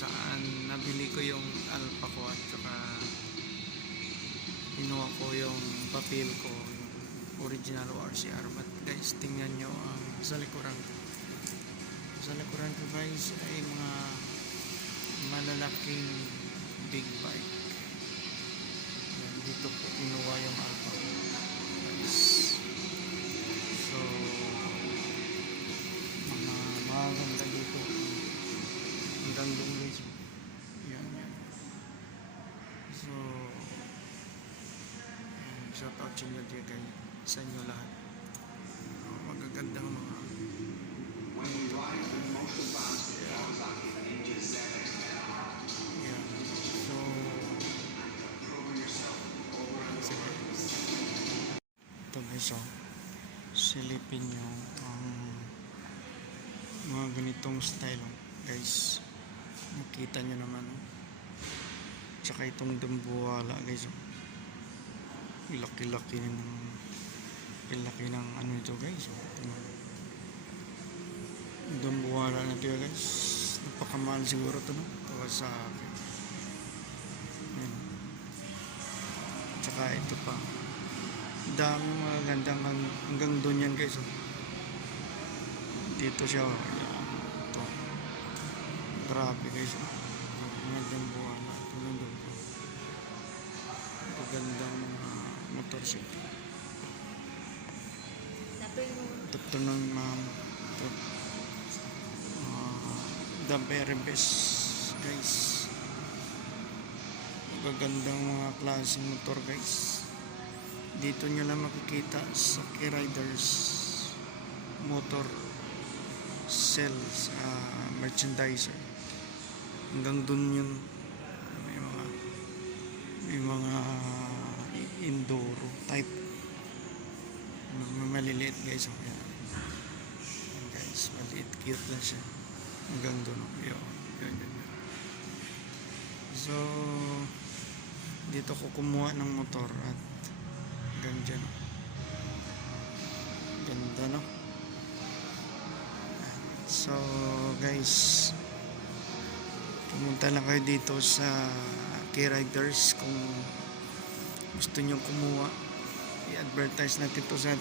saan nabili ko yung Alpha ko at saka kinuha ko yung papel ko, yung original RCR. But guys, tingnan nyo ang sa likuran ko. Sa likuran ko guys ay mga malalaking big bike. Yan, dito ko kinuha yung Alpha ko guys. So mga maganda dito hanggang doon guys. Yan. So shout out sa inyo dia guys, sa inyo lahat. Magagandang mga yan. So ito guys, silipin nyo ang mga ganitong style guys, makita nyo naman. Tsaka itong dambuwala guys, laki-laki ng ano ito guys. Dambuwala na ito guys, napakamahal siguro ito, no? Ito sa akin. Ayan. Tsaka ito pa, dami mga gandang hanggang doon yan guys. Dito siya. Ayan. Ito, grabe guys. Mga dambuwala ito na doon. Gandang mga motorsiklo. Ito ng the very best guys. Magagandang mga klaseng motor guys. Dito nyo lang makikita sa K-Riders Motor Sales Merchandiser. Hanggang dun yun may mga Enduro type, maliliit guys. Ayan guys, maliit, cute lang siya hanggang doon. Yun. So dito ko kumuha ng motor at hanggang dyan. Ganda, no? So guys, pumunta lang kayo dito sa K-Riders kung gusto nyo kumuha. I-advertise natin ito sa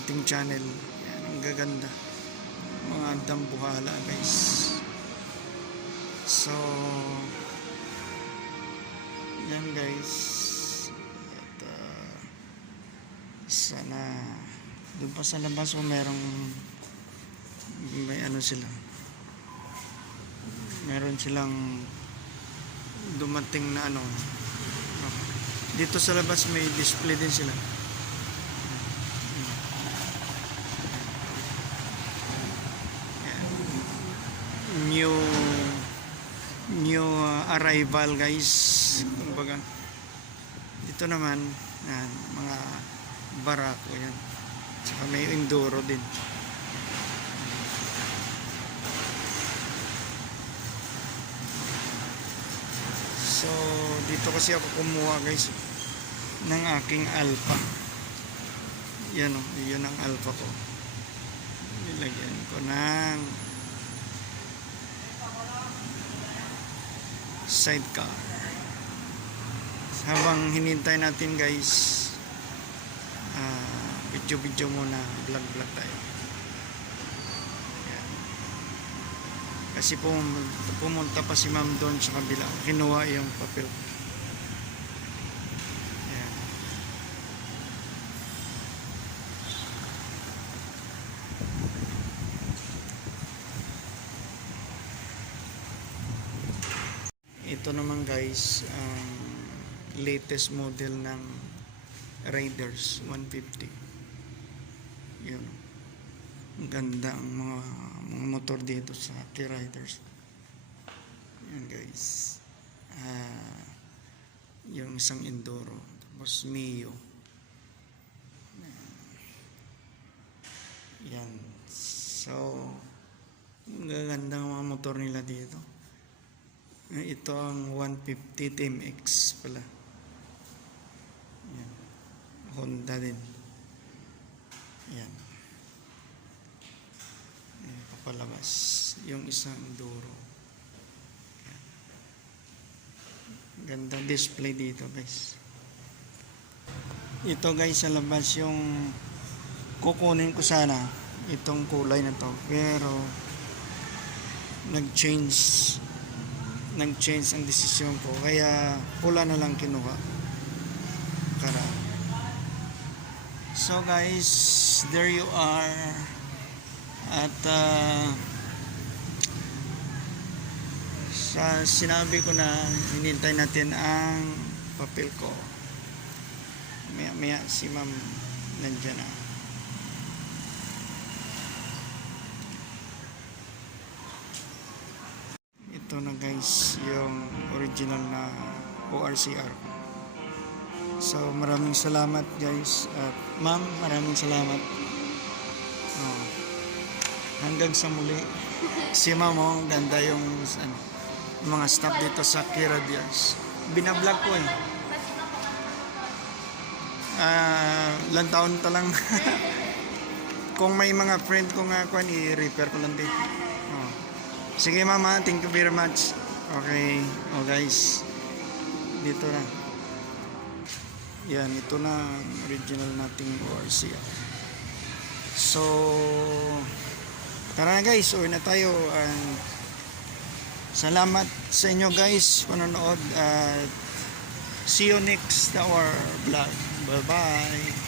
ating channel. Yan, ang gaganda, mga dambuhala guys. So yan guys, at sana doon pa sa labas may ano sila, meron silang dumating na ano. Dito sa labas may display din sila. New arrival guys. Kumbaga dito naman yan, mga barako yan. Saka may enduro din. So dito kasi ako kumuha guys ng aking Alpha. Yan yun ang Alpha ko. Nilagyan ko ng sidecar. Habang hinintay natin guys, video muna, vlog tayo. Yan. Kasi pumunta pa si ma'am doon sa kabila, kinuha yung papel. Yan. Ito naman guys, ang latest model ng Raiders 150. Yun, ang ganda ang mga motor dito sa K-Riders. Yan guys, yung isang Enduro, tapos Mio. Yan, so ang gaganda ang mga motor nila dito. Ito ang 150 TMX pala. Yan. Honda din. Yan. Papalabas. Yung isang Enduro. Ganda display dito guys. Ito guys sa labas yung kukunin ko sana itong kulay na to, pero nag-change ang desisyon ko, kaya pula na lang kinuha. Kara. So guys, there you are. At sa sinabi ko na hinintay natin ang papel ko. Maya si ma'am nandiyan na. Ito na guys yung original na ORCR. So maraming salamat guys, at ma'am maraming salamat. Hanggang sa muli. Si ma'am, ganda yung mga staff dito sa Kira Diaz. Binablog ko eh. Ilang taon ta lang. Kung may mga friend ko nga kuan, i-repair ko lang din. Sige mama, thank you very much. Okay, guys, dito na. Yan, ito na ang original nating ORCR. So tara na guys, uwi na tayo. Salamat sa inyo guys panonood, at see you next our vlog. Bye bye.